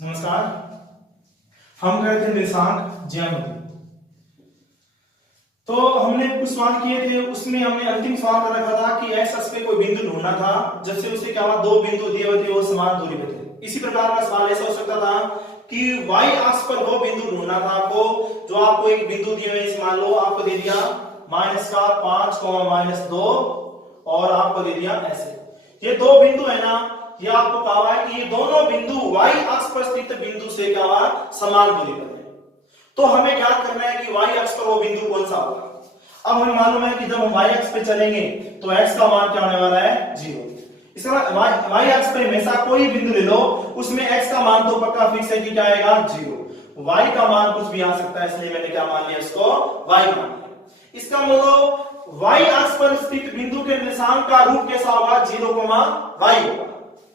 नमस्कार। हम गए थे निर्देशांक ज्यामिति। तो हमने कुछ सवाल किए थे, उसमें हमने अंतिम सवाल कर रखा था कि एक्स अक्ष पे कोई बिंदु ढूंढना था जबसे उसे क्या हुआ, दो बिंदु दिए हुए थे वो समान दूरी पे थे। इसी प्रकार का सवाल ऐसा हो सकता था कि y अक्ष पर वो बिंदु ढूंढना था आपको, जो आपको एक बिंदु दिए हुए, मान लो आपको दे दिया -5, -2 और आपको दे दिया ऐसे। ये दो बिंदु है ना, ये आपको कहा है कि ये दोनों बिंदु y अक्ष पर स्थित बिंदु से क्या हुआ, समान दूरी पर है। तो हमें ज्ञात करना है कि y अक्ष पर वो बिंदु कौन सा होगा। अब हमें मालूम है कि जब हम y अक्ष पे चलेंगे तो x का मान क्या होने वाला है, 0। इसका y अक्ष पे हमेशा कोई बिंदु ले लो, उसमें x का मान तो पक्का फिक्स है कि क्या आएगा, 0। y का मान कुछ भी आ सकता है, इसलिए मैंने क्या मान लिया, इसको y मान लिया। इसका मतलब y अक्ष पर स्थित बिंदु के निर्देशांक का रूप कैसा होगा, 0, y होगा।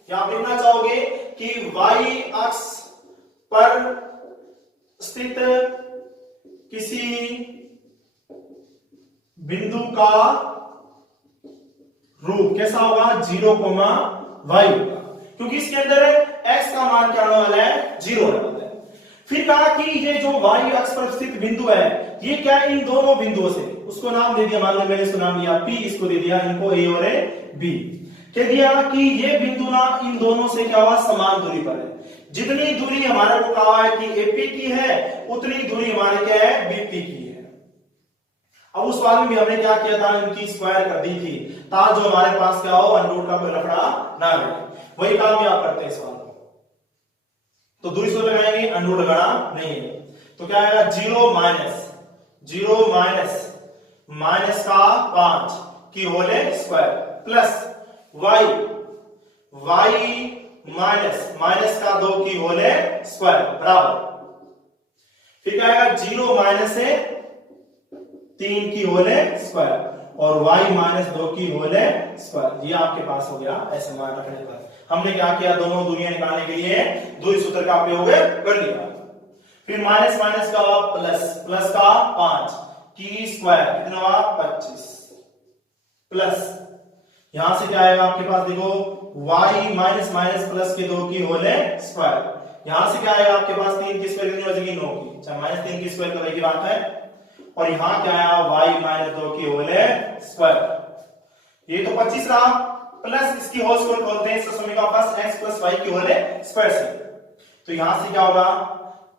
क्या आप लिखना चाहोगे कि y अक्ष पर स्थित किसी बिंदु का रूप कैसा होगा, 0, y होगा, क्योंकि इसके अंदर x का मान क्या होने वाला है, 0 होने वाला है। फिर कहा कि ये जो y अक्ष पर स्थित बिंदु है, ये क्या इन दोनों बिंदुओं से, उसको नाम दे दिया, मान लो मैंने इसको नाम दिया P, इसको दे दिया इनको A और B। कह दिया कि ये बिंदु ना इन दोनों से क्या हुआ, समान दूरी पर है। जितनी दूरी हमारे को कहा है कि AP की है, उतनी दूरी हमारे क्या है, BP की है। अब उस वाले में भी हमने क्या किया था, इनकी स्क्वायर कर दी थी, ताकि जो हमारे पास क्या हो, अंडर का कोई लफड़ा ना रहे। वही काम भी आप करते हैं इस वाले में। तो दूरी से लगाएंगे, अंडर लगाना नहीं है, तो क्या आएगा, 0 माइनस का 5 की whole square plus y minus का 2 की होल स्क्वायर बराबर, फिर क्या आएगा, 0 माइनस 3 की होल स्क्वायर और y माइनस 2 की होल स्क्वायर। ये आपके पास हो गया ऐसे मान रखने पर। हमने क्या किया, दोनों दूरियां निकालने के लिए दूरी सूत्र का उपयोग कर लिया। फिर माइनस का प्लस का 5 की स्क्वायर कितना हुआ, 25 प्लस यहां से क्या आएगा आपके पास, देखो y माइनस प्लस के 2 की होल स्क्वायर। यहां से क्या आएगा आपके पास, 3 की स्क्वायर कितनी हो जाएगी, 9 की, अच्छा -3 की स्क्वायर करने की बात है। और यहां क्या आया, y माइनस 2 की होल स्क्वायर, ये तो 25 रहा, प्लस इसकी होल स्क्वायर बोलते हैं समीकरण प्लस x प्लस y की होल स्क्वायर से। तो यहां से क्या होगा,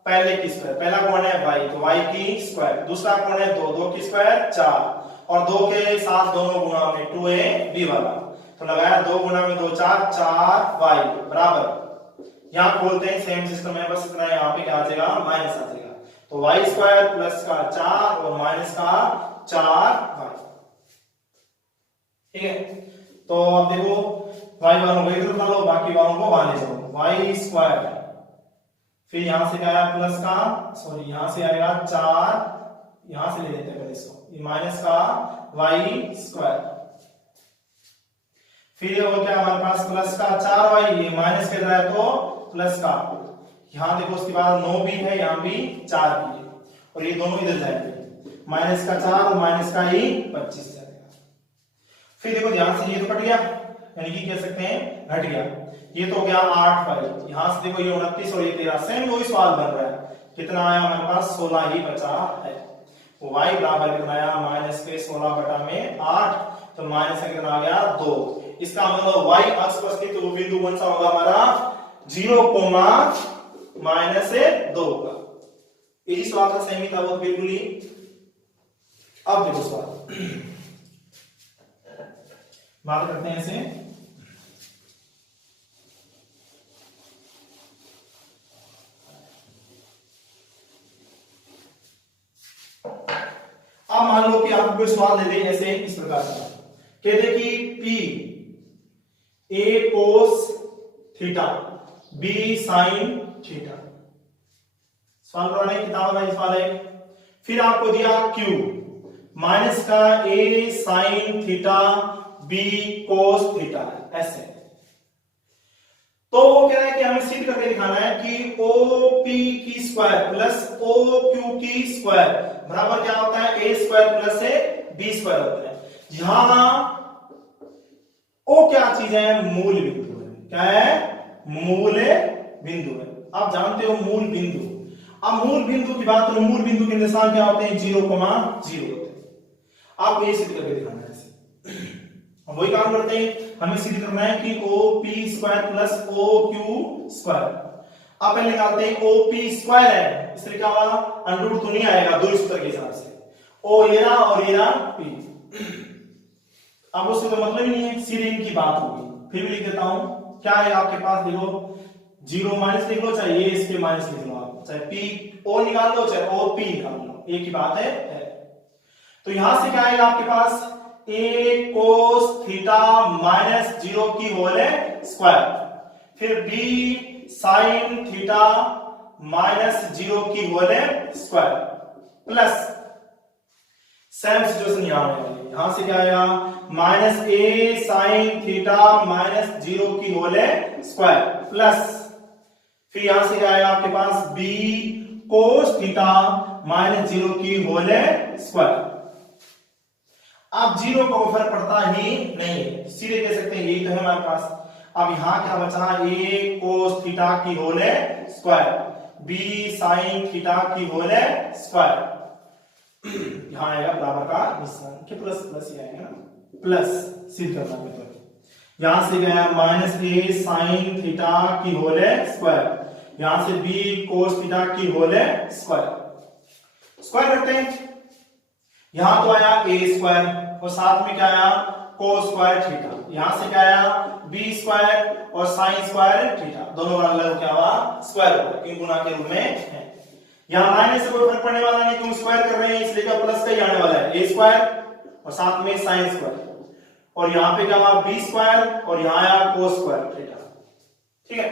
पहले की स्क्वायर, पहला कौन है y, तो y की स्क्वायर, दूसरा कौन है 2 की स्क्वायर 4 और 2 के साथ दोनों गुणा में 2ab वाला, तो लगाया 2 गुणा में 2 4y बराबर। यहां बोलते हैं सेम सिस्टम है, बस इतना यहां पे क्या आ जाएगा, माइनस आ जाएगा, तो y स्क्वायर प्लस का 4 और माइनस का 4y। ठीक है, तो अब देखो y वालों को इधर उठा लो, बाकी वालों को वहां ले जाओ, y स्क्वायर, फिर यहां से क्या आया प्लस का, सॉरी यहां से आएगा 4, यहां से ले लेते हैं पहले इसको, ये माइनस का y स्क्वायर, फिर ये हो गया हमारे पास प्लस का 4y, ये माइनस के रहा है तो प्लस का, यहां देखो उसके बाद 9 भी है, यहां भी 4 भी है, और ये दोनों इधर जाएंगे, माइनस का 4 और माइनस का ही 25 जाएगा। फिर देखो ध्यान से, ये तो कट गया, यानी कि कह सकते हैं घट गया, ये तो हो गया 8y, यहां से देखो ये 29 और ये 13, सेम वही सवाल बन रहा है, कितना आया हमारे पास, 16 ही बचा है। y बराबर कितना आया, माइनस के 16 बटा में 8, तो माइनस का कितना आ गया, 2। इसका मतलब y अक्ष पर स्थित वो बिंदु कौन सा होगा हमारा, 0, माइनस 2 का। ये सवाल का सेम ही था वो बिल्कुल ही। अब देखो सवाल बात करते हैं ऐसे, अब मान लो कि आपको कोई सवाल दे दे ऐसे इस प्रकार का, कहते कि P A cos theta B sin theta, सवाल पुराने किताब का सवाल है। फिर आपको दिया Q माइनस का A sin theta B cos theta, ऐसे। तो वो कह रहा है कि हमें सिद्ध करके दिखाना है कि OP की स्क्वायर प्लस OQ की स्क्वायर बराबर क्या होता है, A square plus B square होता है। यहां O क्या चीज है, मूल बिंदु है, क्या है, मूल बिंदु है, आप जानते हो मूल बिंदु। अब मूल बिंदु की बात करें, मूल बिंदु के निशान क्या होते हैं? 0,0 होते हैं। आपको ये सिद्ध करके दिखाना है ऐसे। हम वही काम करते हैं, हमें सिद्ध करना है कि OP² प्लस OQ²। आप पहले निकालते हैं OP² है, इसलिए क्या होगा? अंडर तो नहीं आएगा दो सूत्र के हिसाब से, O ये रहा और ये रहा P। अब उससे तो मतलब ही नहीं है, सीधे इनकी बात होगी। फिर भी लिख देता हूं, क्या है आपके पास? देखो 0 माइनस लिख लो, चाहे ये इसके माइनस लिख लो, आप चाहे P O निकाल लो, चाहे OP निकाल लो, एक ही बात है। तो यहां से क्या आएगा आपके पास? A cos थीटा माइनस 0 की होल स्क्वायर, फिर B sin थीटा माइनस 0 की whole square, plus same situation यहां से क्या आएगा? Minus A sin theta minus 0 की होल स्क्वायर, प्लस फिर यहां से क्या आएगा आपके पास? B cos थीटा माइनस 0 की होल स्क्वायर। आप 0 का फर्क पड़ता ही नहीं है, सीधे कह सकते हैं यही तो है हमारे पास। अब यहां क्या बचा? A cos थीटा की whole square, B sin theta की होल स्क्वायर। यहां आएगा बराबर का निशान के प्लस प्लस ही आएगा ना, प्लस सिद्ध करना है। यहां से गया माइनस A sin थीटा की होल स्क्वायर, यहां से B cos थीटा की होल स्क्वायर। स्क्वायर करते हैं, यहां तो आया A² और साथ में क्या आया? cos² थीटा, यहां से क्या आया? B² और sin² थीटा, दोनों का अलग क्या हुआ? स्क्वायर हुआ, क्योंकि गुणा के रूप में है। यहां माइनस से कोई फर्क पड़ने वाला नहीं, क्योंकि स्क्वायर कर रहे हैं, इसलिए क्या प्लस का ही आने वाला है, A² और साथ में sin²। और यहां पे क्या हुआ? B² और यहां आया cos² थीटा। ठीक है,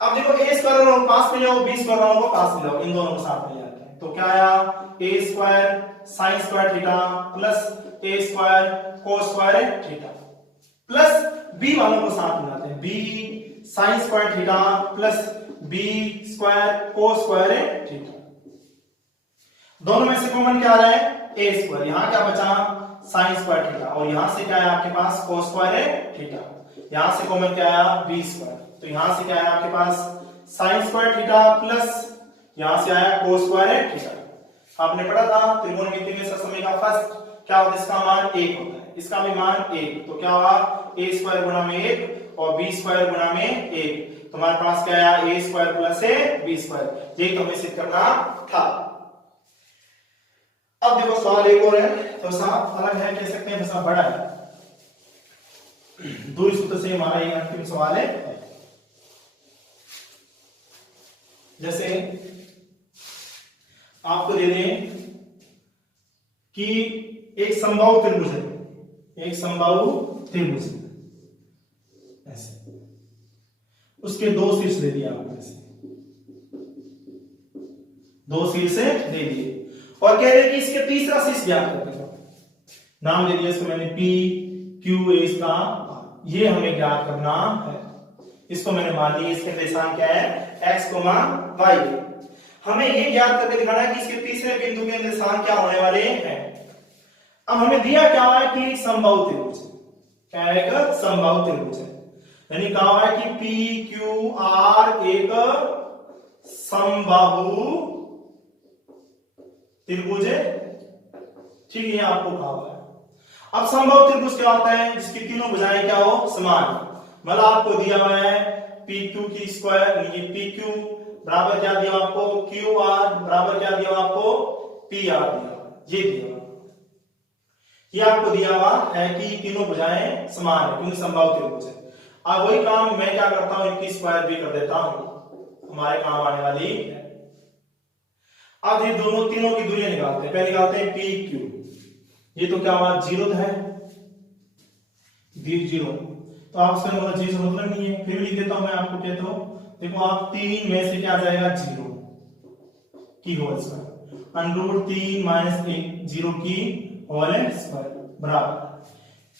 अब देखो A² पास में जाओ, B² को पास में जाओ, इन दोनों को साथ में जाते हैं, तो क्या आया? A² sin² theta plus A² cos² theta, plus B वालों को साथ में लाते हैं, B sin² theta plus B² cos² theta. दोनों में से कॉमन क्या आ रहा है? A²। यहां क्या बचा? sin² थीटा, और यहां से क्या है आपके पास? cos² theta. यहां से कॉमन क्या आया? B²। तो यहां से क्या है आपके पास? sin² थीटा प्लस यहां से आया cos² थीटा। आपने पढ़ा था त्रिकोणमिति में ससमय का फर्स्ट क्या होता है? इसका मान 1 होता है, इसका भी मान 1, तो क्या होगा? A² गुणा में 1 और B² गुणा में 1, तो हमारे पास क्या आया? A² plus B²। यही तो हमें सिद्ध करना था। अब देखो सवाल एक और है, तो साफ अलग है, कह सकते हैं थोड़ा बड़ा है, दूरी सूत्र से हमारा ये अंतिम सवाल है। जैसे आपको दे दें कि एक समबाहु त्रिभुज है, एक समबाहु त्रिभुज ऐसे, उसके दो शीर्ष दे दिए आपको, ऐसे दो शीर्ष दे दिए और कह रहे कि इसके तीसरा शीर्ष ज्ञात करते हैं। नाम दे दिया इसको मैंने P Q A, इसका ये हमें ज्ञात करना है। इसको मैंने मान लिया, इसके निशान क्या है? x, y। हमें ये ज्ञात करके दिखाना है कि इसके तीसरे बिंदु के निशान क्या होने वाले हैं। अब हमें दिया क्या है कि समबाहु त्रिभुज, क्या है? एक समबाहु त्रिभुज है, यानी कहा है कि PQR एक समबाहु त्रिभुज है। ठीक है, आपको कहा हुआ है। अब समबाहु त्रिभुज क्या होता है? जिसकी तीनों भुजाएं क्या हो? समान। मतलब आपको दिया हुआ है PQ की स्क्वायर, यानी PQ बराबर क्या दिया आपको? QR बराबर क्या दिया आपको? PR दिया, ये दिया, ये आपको दिया हुआ है कि तीनों भुजाएं समान है, क्योंकि समबाहु त्रिभुज है। अब वही काम मैं क्या करता हूं, इनकी स्क्वायर भी कर देता हूं, हमारे काम आने वाली है। अब ये दोनों तीनों की दूरियां निकालते हैं। पहले निकालते हैं PQ, ये तो क्या हुआ? 0 है, 0, तो आप इसका मतलब 0 मतलब नहीं है। फिर लिख देता हूं मैं, आपको कहता हूं, देखो आप 3 में से क्या आ जाएगा? 0 की होल स्क्वायर, अंडर 3 माइनस 0 की होल स्क्वायर बराबर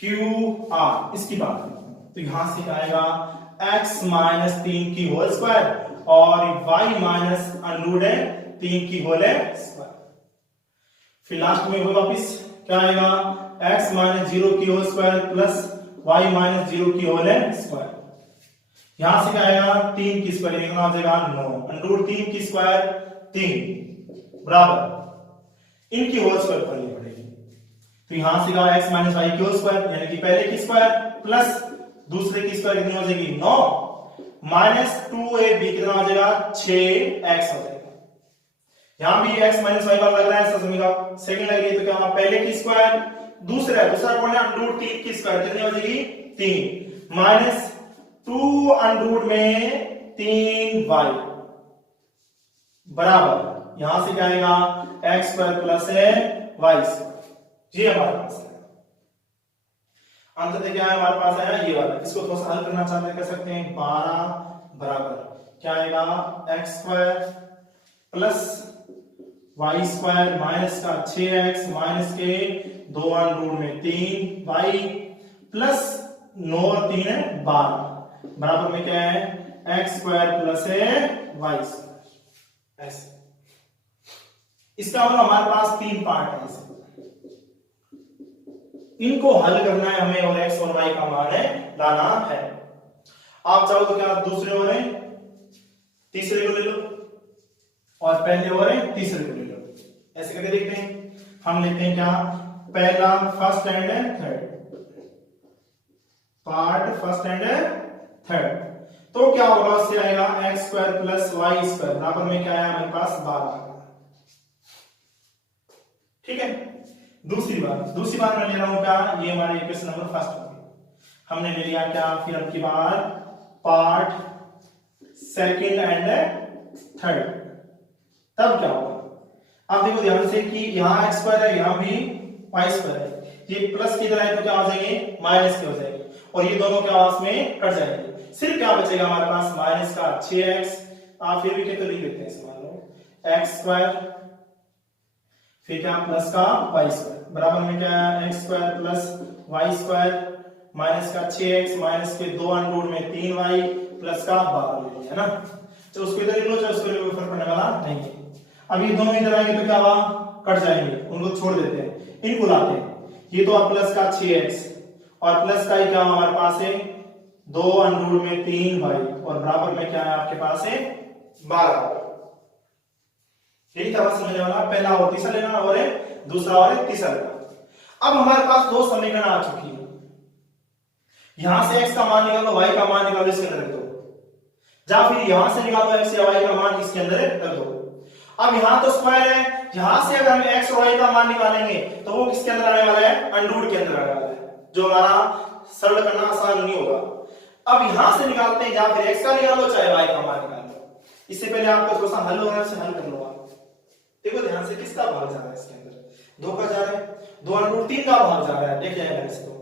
QR। इसकी बात करते हैं तो यहां से आएगा x माइनस 3 की होल स्क्वायर और y माइनस अंडर 3 की होल स्क्वायर। फिर लास्ट में वो वापिस क्या आएगा? x माइनस 0 की whole square plus y minus 0 की होल स्क्वायर। यहां से क्या आएगा 3 की स्क्वायर कितना हो जाएगा 9 अंडर 3 की स्क्वायर 3 बराबर इनकी होल स्क्वायर करनी पड़ेगी। तो यहां से क्या x माइनस वाई की होल स्क्वायर यानी कि पहले की स्क्वायर प्लस दूसरे की स्क्वायर कितनी हो जाएगी 9 माइनस 2ab कितना हो जाएगा 6x हो जाएगा। यहां भी x माइनस वाई वाला लग रहा है समझेगा सेकंड लग रही है तो क्या होगा पहले की स्क्वायर दूसरा कौन है अंडर 3 की स्क्वायर कितनी हो जाएगी 3 माइनस 2 अंडर में 3y बराबर यहां से क्या आएगा x स्क्वायर प्लस है y स्क्वायर ये हमारे पास है। अंततः क्या है हमारे पास आया ये वाला। इसको थोड़ा सा हल करना चाहते हैं कर सकते हैं 12 बराबर क्या आएगा x square plus y square minus का 6x माइनस के 2 अंडर में 3y प्लस 9 और 3 है 12 बराबर में क्या है x स्क्वायर प्लस है y स्क्वायर ऐसे। इसका मतलब हमारे पास 3 पार्ट है इसमें इनको हल करना है हमें और x और y का मान है लाना है। आप चाहो तो क्या दूसरे और तीसरे को ले लो और पहले और तीसरे को ले लो ऐसे करके देखते हैं। हम लेते हैं क्या पहला first and third part first and third तो क्या होगा उससे आएगा x square plus y square बराबर में क्या आया हमारे पास 12 ठीक है। दूसरी बार मैं ले रहा हूं क्या ये हमारे इक्वेशन नंबर फर्स्ट हो गया। हमने ले लिया क्या फिर अब की बार पार्ट सेकंड एंड थर्ड तब क्या होगा अब देखो ध्यान से कि यहां x स्क्वायर है यहां भी y स्क्वायर है ये प्लस की तरह है तो क्या हो जाएंगे माइनस के हो जाएंगे और ये दोनों क्या आपस में कट जाएंगे सिर्फ क्या बचेगा हमारे पास माइनस का 6x आप फिर भी क्या तो लिख देते हैं इसको मान लो x स्क्वायर फिर क्या प्लस का y स्क्वायर बराबर में क्या है x square plus y square minus का 6x माइनस के 2 अंडर में 3y प्लस का 12 ले लिया है ना। तो उसको इधर लिख लो चाहे उसको कोई फर्क पड़ने वाला नहीं है। अब ये दोनों इधर आएंगे तो क्या हुआ कट जाएंगे उनको छोड़ देते हैं इनको लाते हैं ये तो अब प्लस का 6x और प्लस का क्या हमारे पास है 2 अंडर में 3y और बराबर में क्या है आपके पास है 12 यही था समझने वाला पहला और तीसरा लेना और दूसरा और तीसरा लेना। अब हमारे पास दो समीकरण आ चुकी है यहां से x का मान निकालो y का मान निकालो इसके अंदर रख दो या फिर यहां से निकालो x या y का मान इसके अंदर रख दो। अब यहां तो स्क्वायर है यहां से अगर हम x और y का मान निकालेंगे तो वो किसके अंदर आने वाला है अंडर के अंदर आने वाला है जो हमारा सरल करना आसान नहीं होगा। अब यहां से निकालते हैं या फिर x का निकालो चाहे y का मान निकालो इससे पहले आपका थोड़ा सा हल होगा उसे हल कर लो आप। देखो ध्यान से किसका भाग जा रहा है इसके अंदर 2 का जा रहा है 2 अंडर 3 का भाग जा रहा है देख जाएगा इसको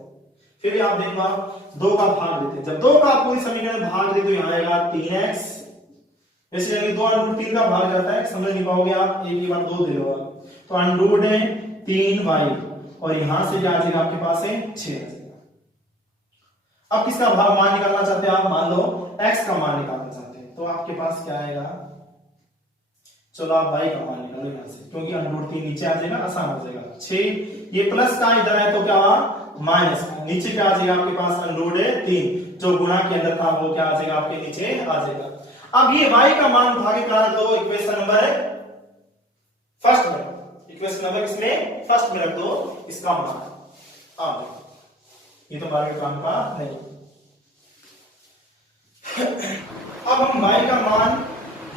फिर भी आप देखो 2 का भाग देते हैं जब 2 का पूरी समीकरण भाग दे तो यहाँ आएगा 3x वैसे 2 अंडर 3 का भाग जाता है समझ नहीं पाओगे आप एक ही बार 2 दे दो तो अंडर है 3y और यहां से क्या आ जाएगा आपके पास है 6। अब किसका भाग मान निकालना चाहते हैं आप मान लो x का मान निकालना चाहते हैं तो आपके पास क्या आएगा चलो आप y का मान निकालो यहां से क्योंकि अंडर 3 नीचे आ जाएगा आसान हो जाएगा 6 ये प्लस का इधर है तो क्या हुआ माइनस नीचे क्या आ जाएगा आपके पास अंडर 3 जो गुणा के अंदर था वो क्या आ जाएगा आपके नीचे आ जाएगा। अब ये y का मान उठा के कहां रख दो इक्वेशन नंबर फर्स्ट में इक्वेशन नंबर इसमें फर्स्ट में रख दो इसका मान अब ये तो बारह काम का नहीं। अब हम y का मान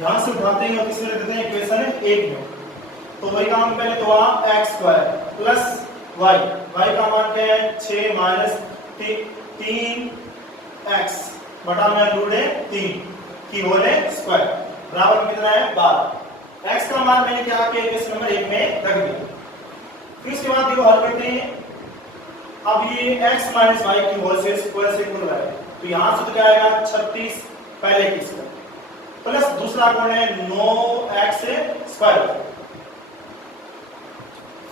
यहां से उठाते हैं और किसमें रखते हैं इक्वेशन 1 में तो वही काम पहले तो x स्क्वायर प्लस y का मान क्या है 6 माइनस 3x बटा में अंडर 3 की होल स्क्वायर बराबर में कितना है 12 x का मान मैंने क्या किया इक्वेशन नंबर 1 में रख दिया। फिर उसके बाद देखो हल करते हैं। अब ये x माइनस y की होल से स्क्वायर से खुल रहा है तो यहां से तो क्या आएगा 36 पहले की स्क्वायर प्लस दूसरा कौन है 9x स्क्वायर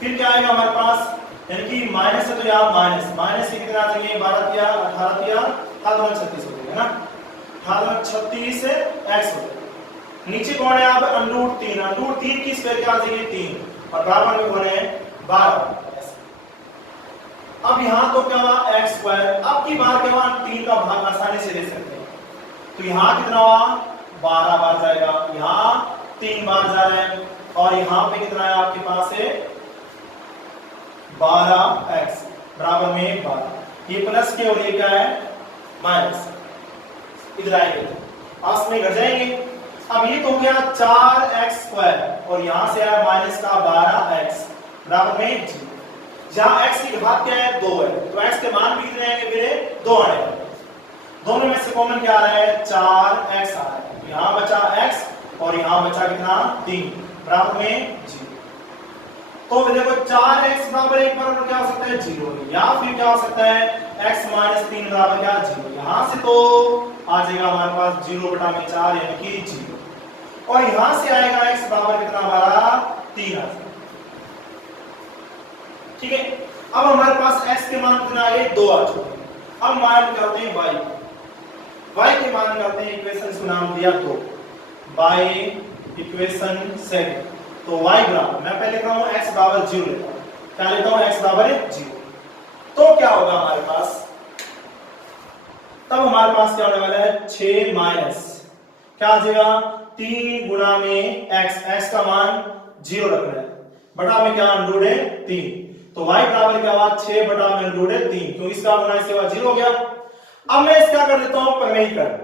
फिर क्या आएगा हमारे पास यानी कि माइनस है तो यहां माइनस से कितना आ जाएंगे 12 या 18 या 36 हो जाएगा ना 36 x हो जाएगा। नीचे कौन है अब अंडर 3 की स्क्वायर क्या आ जाएगी 3 और बराबर में कौन है 12। अब यहां तो क्या हुआ x स्क्वायर अब की बार क्या हुआ 3 का भाग आसानी से ले सकते हैं तो यहाँ कितना हुआ 12 बार जाएगा, यहाँ 3 बार जा रहे हैं, और यहाँ पे कितना है आपके पास है 12x बराबर में 12। ये प्लस के और ये क्या है माइनस, इधर आएंगे पास में घट जाएंगे। अब ये तो हो गया 4x² और यहां से आया माइनस का 12x बराबर में 0। जहां x की घात क्या है 2 है, तो x के मान भी कितने आएंगे मेरे 2 आने वाले। दोनों में से कॉमन क्या आ रहा है 4x आ रहा है, तो यहां बचा x और यहां बचा कितना 3 बराबर में 0। तो देखो 4x बराबर 1 बराबर क्या हो सकता है 0, या फिर क्या हो सकता है x - 3 बराबर क्या 0। यहां से तो आ जाएगा हमारे पास 0/4 यानी कि 0, और यहां से आएगा x बराबर कितना हमारा 3 आ जाएगा। ठीक है, अब हमारे पास x के मान कितना आ गए 2 आ चुके। अब मान करते हैं y के मान करते हैं, इक्वेशन को नाम दिया 2 बाय इक्वेशन सेकंड। तो y बराबर मैं पहले लिख रहा हूं x बराबर 0 लेता हूं, क्या लेता हूं x बराबर 0। तो क्या होगा हमारे पास, तब हमारे पास क्या होने वाला है 6 माइनस क्या आ जाएगा 3 गुना में x का मान 0 रखना है, बटा में क्या अंडरूट है 3, तो y बराबर क्या हुआ 6 बटा में अंडरूट है 3, क्योंकि इसका गुना इसके बाद 0 हो गया। अब मैं इसका कर देता हूं प्रमेयीकरण,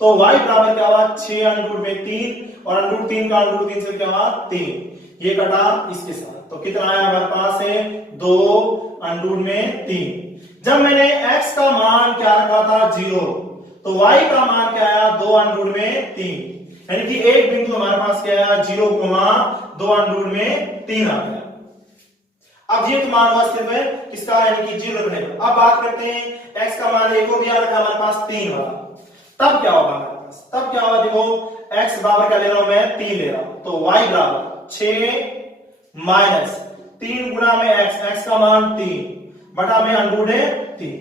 तो y बराबर क्या हुआ 6 अंडरूट में 3 और अंडरूट 3 का अंडरूट 3 से क्या हुआ 3, ये कटा इसके साथ, तो कितना आया हमारे पास है 2 अंडरूट में 3। जब मैंने x का मान क्या रखा था 0, तो y का मान क्या आया 2 अंडरूट में 3, यानी कि एक बिंदु हमारे पास क्या आया 0,2 अंडरूट में 3 आ गया। अब ये तो मान हुआ सिर्फ है किसका, यानी कि 0 रखने का। अब बात करते हैं x का मान 1 को दिया रखा हमारे पास 3 वाला, तब क्या होगा हमारे पास, तब क्या होगा देखो x बराबर क्या ले रहा हूं मैं 3 ले रहा हूं, तो y बराबर 6 माइनस 3 गुना में x का मान 3 बटा में अंडरूट है 3,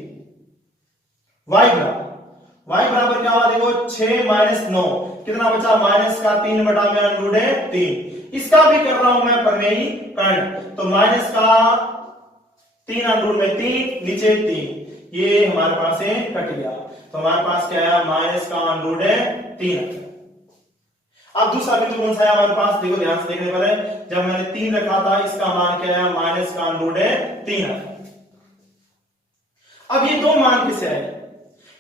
y बराबर क्या हुआ देखो 6 माइनस 9 कितना बचा माइनस का 3 बटा में अंडरूट है 3। इसका भी कर रहा हूं मैं प्रमेयीकरण, तो माइनस का 3 अंडरूट में 3 नीचे 3, ये हमारे पास से कट गया, तो हमारे पास क्या आया माइनस का अंडरूट है 3। अब दूसरा बिंदु कौन सा है हमारे पास, देखो ध्यान से देखने पर है, जब मैंने 3 रखा था इसका मान क्या आया माइनस का अंडरूट है 3। अब ये दो मान किससे आए,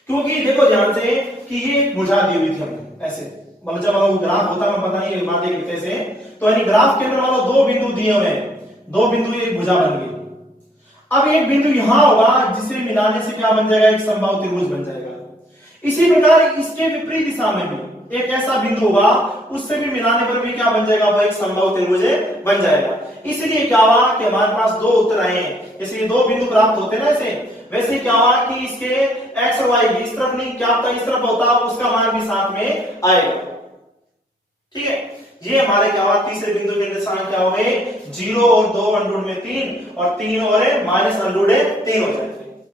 क्योंकि देखो ध्यान से कि ये भुजा दी हुई थी हमने ऐसे, मतलब जब वो ग्राफ होता है पता नहीं बात एक कैसे, तो यानी ग्राफ के अंदर वाला 2 बिंदु दिए हुए हैं, 2 बिंदु एक भुजा बन गई। अब एक बिंदु यहां होगा जिसे मिलाने से क्या बन जाएगा एक समबाहु त्रिभुज बन जाएगा। इसी प्रकार इसके विपरीत दिशा में भी एक ऐसा बिंदु होगा उससे भी मिलाने पर भी क्या बन जाएगा भाई एक समबाहु त्रिभुज बन जाएगा। इसलिए क्या हुआ कि हमारे पास 2 उत्तर आए हैं, इसलिए 2 बिंदु प्राप्त होते हैं ना ऐसे, वैसे क्या हुआ कि इसके x और y भी इस तरफ नहीं, क्या होता इस तरफ होता उसका मान भी साथ में आएगा। ठीक है, ये हमारे क्या हुआ तीसरे बिंदु के निर्देशांक क्या हो गए 0 और 2 अंडरूट में 3 और 3 और माइनस अंडरूट 3 हो जाए।